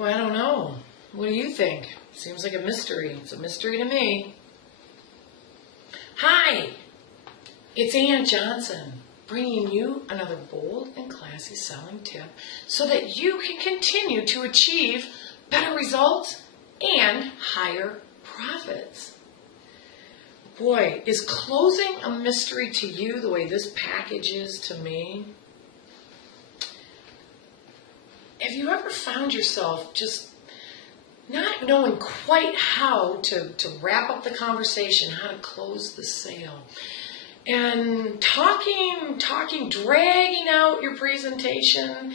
Well, I don't know. What do you think? Seems like a mystery. It's a mystery to me. Hi, it's Ann Johnson, bringing you another bold and classy selling tip so that you can continue to achieve better results and higher profits. Boy, is closing a mystery to you the way this package is to me? Have you ever found yourself just not knowing quite how to wrap up the conversation, how to close the sale? And talking, dragging out your presentation,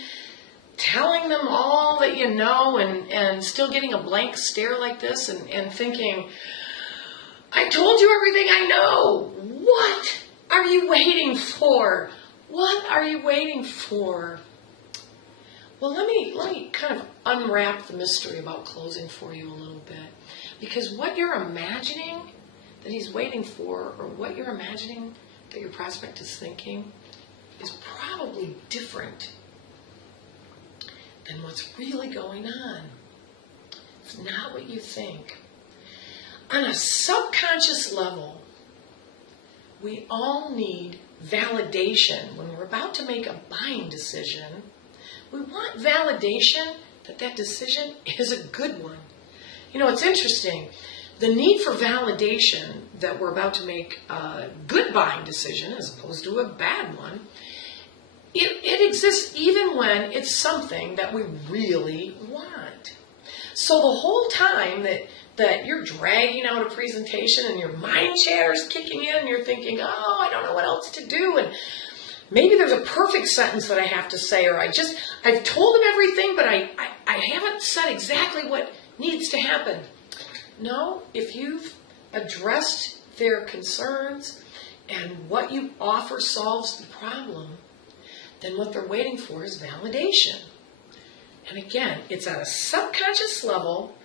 telling them all that you know, and still getting a blank stare like this and thinking, I told you everything I know. What are you waiting for? What are you waiting for? Well, let me kind of unwrap the mystery about closing for you a little bit. Because what you're imagining that he's waiting for, or what you're imagining that your prospect is thinking, is probably different than what's really going on. It's not what you think. On a subconscious level, we all need validation when we're about to make a buying decision. We want validation that that decision is a good one. You know, it's interesting. The need for validation that we're about to make a good buying decision as opposed to a bad one, it exists even when it's something that we really want. So the whole time that you're dragging out a presentation and your mind chatter is kicking in, you're thinking, oh, I don't know what else to do, and maybe there's a perfect sentence that I have to say, or I've told them everything, but I haven't said exactly what needs to happen. No, if you've addressed their concerns and what you offer solves the problem, then what they're waiting for is validation. And again, it's at a subconscious level,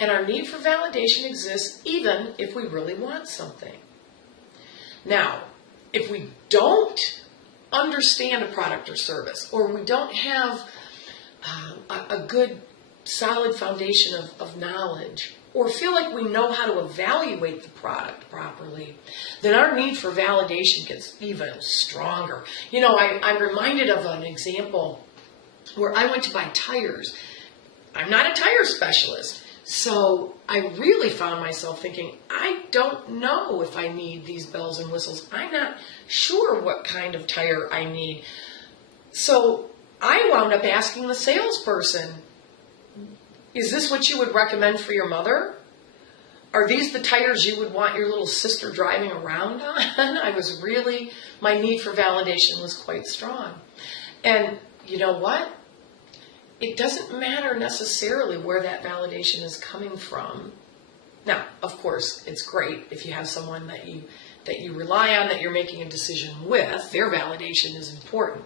and our need for validation exists even if we really want something. Now, if we don't understand a product or service, or we don't have a good, solid foundation of knowledge, or feel like we know how to evaluate the product properly, then our need for validation gets even stronger. You know, I'm reminded of an example where I went to buy tires. I'm not a tire specialist, so I really found myself thinking, I don't know if I need these bells and whistles. I'm not sure what kind of tire I need. So I wound up asking the salesperson, is this what you would recommend for your mother? Are these the tires you would want your little sister driving around on? My need for validation was quite strong. And you know what? It doesn't matter necessarily where that validation is coming from. Now, of course, it's great if you have someone that you rely on, that you're making a decision with. Their validation is important.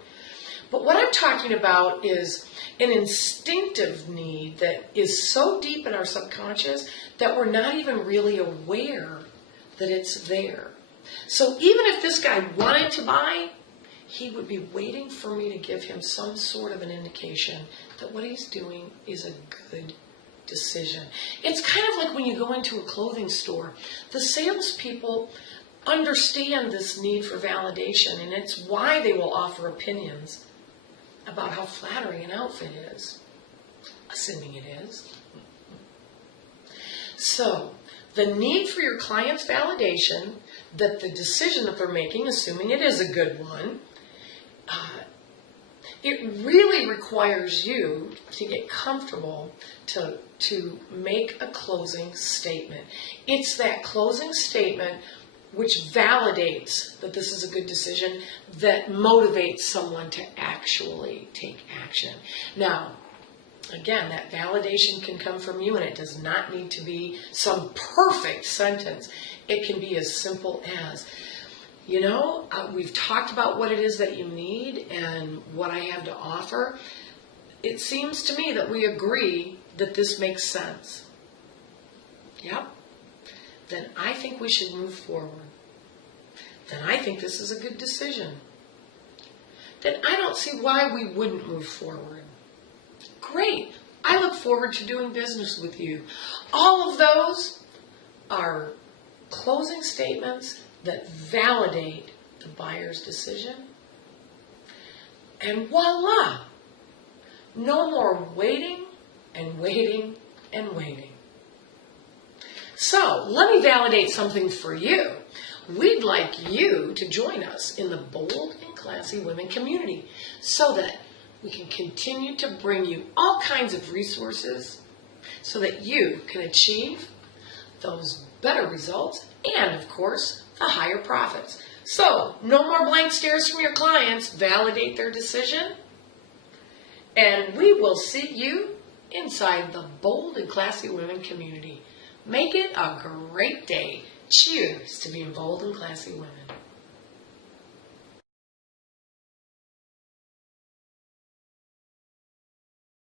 But what I'm talking about is an instinctive need that is so deep in our subconscious that we're not even really aware that it's there. So even if this guy wanted to buy, he would be waiting for me to give him some sort of an indication that what he's doing is a good decision. It's kind of like when you go into a clothing store. The salespeople understand this need for validation, and it's why they will offer opinions about how flattering an outfit is, assuming it is. So, the need for your client's validation that the decision that they're making, assuming it is a good one, it really requires you to get comfortable to make a closing statement. It's that closing statement which validates that this is a good decision, that motivates someone to actually take action. Now, again, that validation can come from you, and it does not need to be some perfect sentence. It can be as simple as, you know, we've talked about what it is that you need and what I have to offer. It seems to me that we agree that this makes sense. Yep. Then I think we should move forward. Then I think this is a good decision. Then I don't see why we wouldn't move forward. Great. I look forward to doing business with you. All of those are closing statements that validate the buyer's decision. And voila! No more waiting and waiting and waiting. So, let me validate something for you. We'd like you to join us in the Bold and Classy Women community so that we can continue to bring you all kinds of resources so that you can achieve those better results and, of course, the higher profits. So, no more blank stares from your clients. Validate their decision. And we will see you inside the Bold and Classy Women community. Make it a great day. Cheers to being bold and classy women.